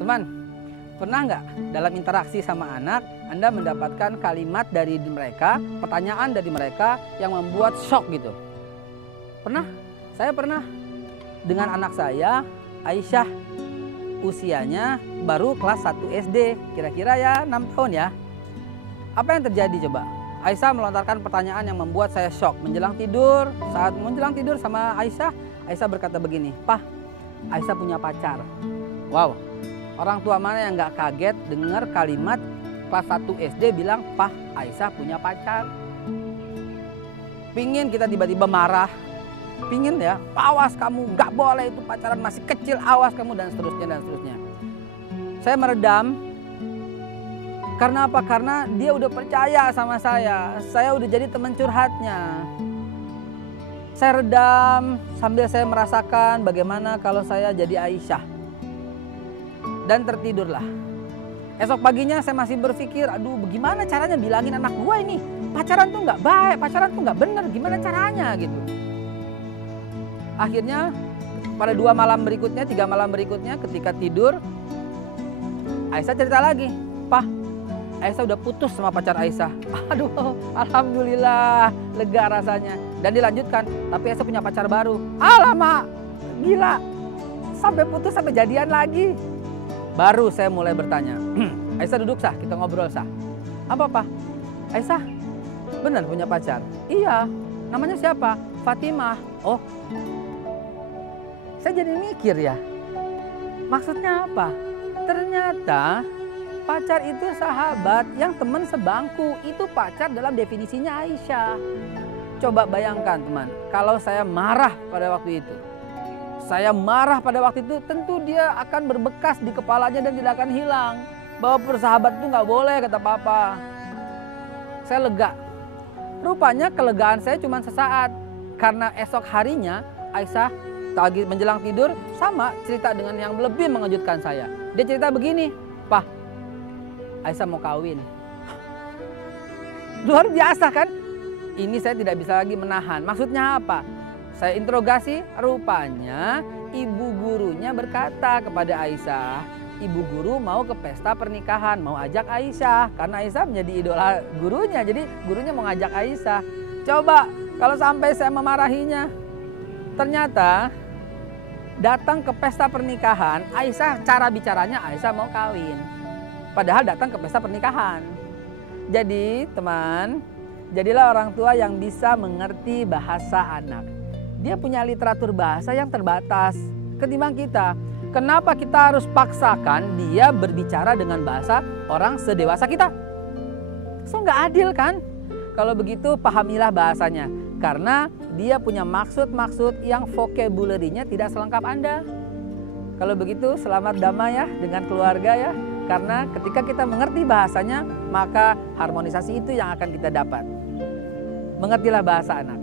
Teman, pernah nggak dalam interaksi sama anak, Anda mendapatkan kalimat dari mereka, pertanyaan dari mereka yang membuat shock gitu? Pernah? Saya pernah. Dengan anak saya, Aisyah, usianya baru kelas 1 SD, kira-kira ya 6 tahun ya. Apa yang terjadi coba? Aisyah melontarkan pertanyaan yang membuat saya shock. Menjelang tidur, saat menjelang tidur sama Aisyah, Aisyah berkata begini, "Pah, Aisyah punya pacar." Wow, orang tua mana yang nggak kaget dengar kalimat kelas 1 SD bilang, "Pah, Aisyah punya pacar." Pingin kita tiba-tiba marah, pingin ya, "Awas kamu, nggak boleh itu pacaran, masih kecil, awas kamu," dan seterusnya dan seterusnya. Saya meredam. Karena apa? Karena dia udah percaya sama saya udah jadi teman curhatnya. Saya redam sambil saya merasakan bagaimana kalau saya jadi Aisyah. Dan tertidurlah. Esok paginya saya masih berpikir, aduh bagaimana caranya bilangin anak gua ini, pacaran tuh nggak baik, pacaran tuh nggak bener, gimana caranya gitu. Akhirnya pada 2 malam berikutnya, 3 malam berikutnya ketika tidur, Aisyah cerita lagi, "Pah, Aisyah udah putus sama pacar Aisyah." Aduh, alhamdulillah, lega rasanya. Dan dilanjutkan, "Tapi Aisyah punya pacar baru." Alamak, gila, sampai putus sampai jadian lagi. Baru saya mulai bertanya, "Aisyah duduk sah, kita ngobrol sah." "Apa Pak?" "Aisyah benar punya pacar?" "Iya." "Namanya siapa?" "Fatimah." Oh, saya jadi mikir ya, maksudnya apa? Ternyata pacar itu sahabat yang teman sebangku, itu pacar dalam definisinya Aisyah. Coba bayangkan teman, kalau saya marah pada waktu itu. Saya marah pada waktu itu, tentu dia akan berbekas di kepalanya dan tidak akan hilang. Bahwa persahabat itu nggak boleh, kata papa. Saya lega. Rupanya kelegaan saya cuma sesaat. Karena esok harinya Aisyah lagi menjelang tidur sama cerita dengan yang lebih mengejutkan saya. Dia cerita begini, "Pah, Aisyah mau kawin." Luar biasa kan? Ini saya tidak bisa lagi menahan. Maksudnya apa? Saya interogasi, rupanya ibu gurunya berkata kepada Aisyah, ibu guru mau ke pesta pernikahan, mau ajak Aisyah. Karena Aisyah menjadi idola gurunya, jadi gurunya mau ngajak Aisyah. Coba kalau sampai saya memarahinya. Ternyata datang ke pesta pernikahan, Aisyah cara bicaranya Aisyah mau kawin. Padahal datang ke pesta pernikahan. Jadi teman, jadilah orang tua yang bisa mengerti bahasa anak. Dia punya literatur bahasa yang terbatas ketimbang kita. Kenapa kita harus paksakan dia berbicara dengan bahasa orang sedewasa kita? So nggak adil kan? Kalau begitu pahamilah bahasanya. Karena dia punya maksud-maksud yang vocabulary-nya tidak selengkap Anda. Kalau begitu selamat damai ya dengan keluarga ya. Karena ketika kita mengerti bahasanya, maka harmonisasi itu yang akan kita dapat. Mengertilah bahasa anak.